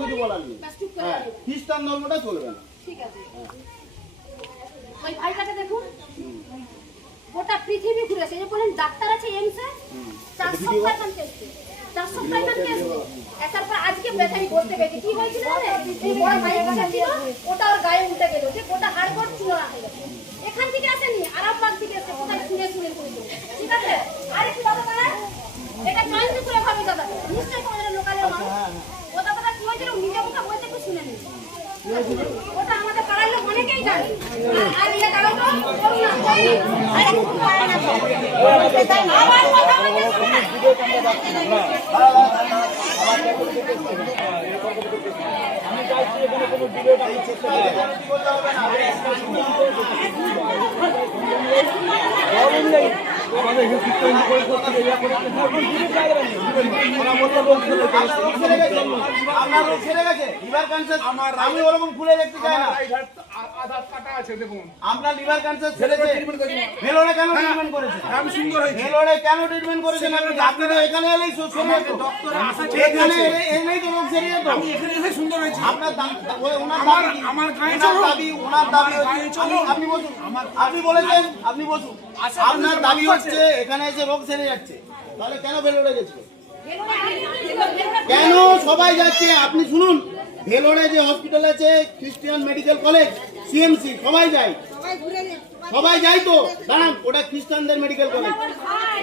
কিছু বলার নেই। হ্যাঁ, খ্রিস্টান ধর্মটা চলবে না। ঠিক আছে, ওই ভাইটাকে দেখুন, গোটা পৃথিবী ঘুরেছে। এই বলেন ডাক্তার আছে এমসে, 4 সপ্তাহ এখান থেকে 4 সপ্তাহ এখান থেকে তারপর আজকে ব্যথাই করতে পেরেছে। কি হয়েছিল জানেন? এই বড় ভাইয়ের কাছে ছিল, ওটা ওর গায়ে উঠে গেল, যে গোটা হাড়গোড় চুলো রাখে গেছে। এখান থেকে আসেনি, আরামবাগ থেকে এসে কোথায় শুনে শুনে শুনে। ঠিক আছে, আর একটু কথা বলে, এটা জয়েন্ট করে ভাবি দাদা, নিশ্চয়ই তোমাদের লোকালের মানুষ। ওটা কথা কি হয়েছিল নিজে মুখে বলতে একটু শুনে নিন। ওটা আমাদের পাড়ার লোক অনেকেই জানে। আর এটা কারো তো করুন না, আরে খুব পায় না তো। আমার কথা বলতে শুনে আমি চাইছি এখানে কোনো ডিবেট আমি চেষ্টা আমাদের আমি ওরকম খুলে দেখতে চাই না। আধার কাটা আছে দেখুন। আপনার লিভার ক্যান্সার ছেড়েছে, ভেলোরে কেন ট্রিটমেন্ট করেছে? আমি সুন্দর হয়েছে। ভেলোরে কেন ট্রিটমেন্ট করেছেন? আপনি তো এখানে এলেই সেরে যেত, এখানে এলেই তো রোগ সেরে যেত। আমি এখানে এসে সুন্দর হয়েছে। আপনার ওনার দাবি কি? আমার গায়ে ওনার দাবি হচ্ছে আপনি বসুন, আপনি বলেছেন, আপনি বসুন। আপনার দাবি হচ্ছে এখানে এসে রোগ সেরে যাচ্ছে, তাহলে কেন ভেলোরে গেছিল? কেন সবাই যাচ্ছে? আপনি শুনুন, ভেলোরে যে হসপিটাল আছে, খ্রিস্টিয়ান মেডিকেল কলেজ, সিএমসি, সবাই যায়, সবাই যায় তো। দাঁড়ান, ওটা খ্রিস্টানদের মেডিকেল কলেজ,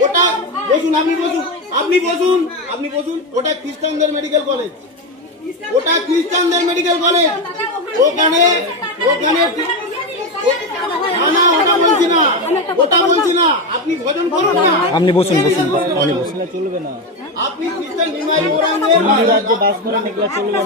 ওটা বসুন, আপনি বসুন, আপনি বসুন, আপনি বসুন। ওটা খ্রিস্টানদের মেডিকেল কলেজ, ওটা খ্রিস্টানদের মেডিকেল কলেজ। ওখানে ওখানে না, ওটা বলছি না, ওটা বলছি না। আপনি ভজন করুন না, আপনি বসুন, বসুন, আপনি বসুন, চলবে না। আপনি খ্রিস্টান নিমাই ওরাঙ্গে রাজ্যে বাস করেন, এগুলো চলবে না।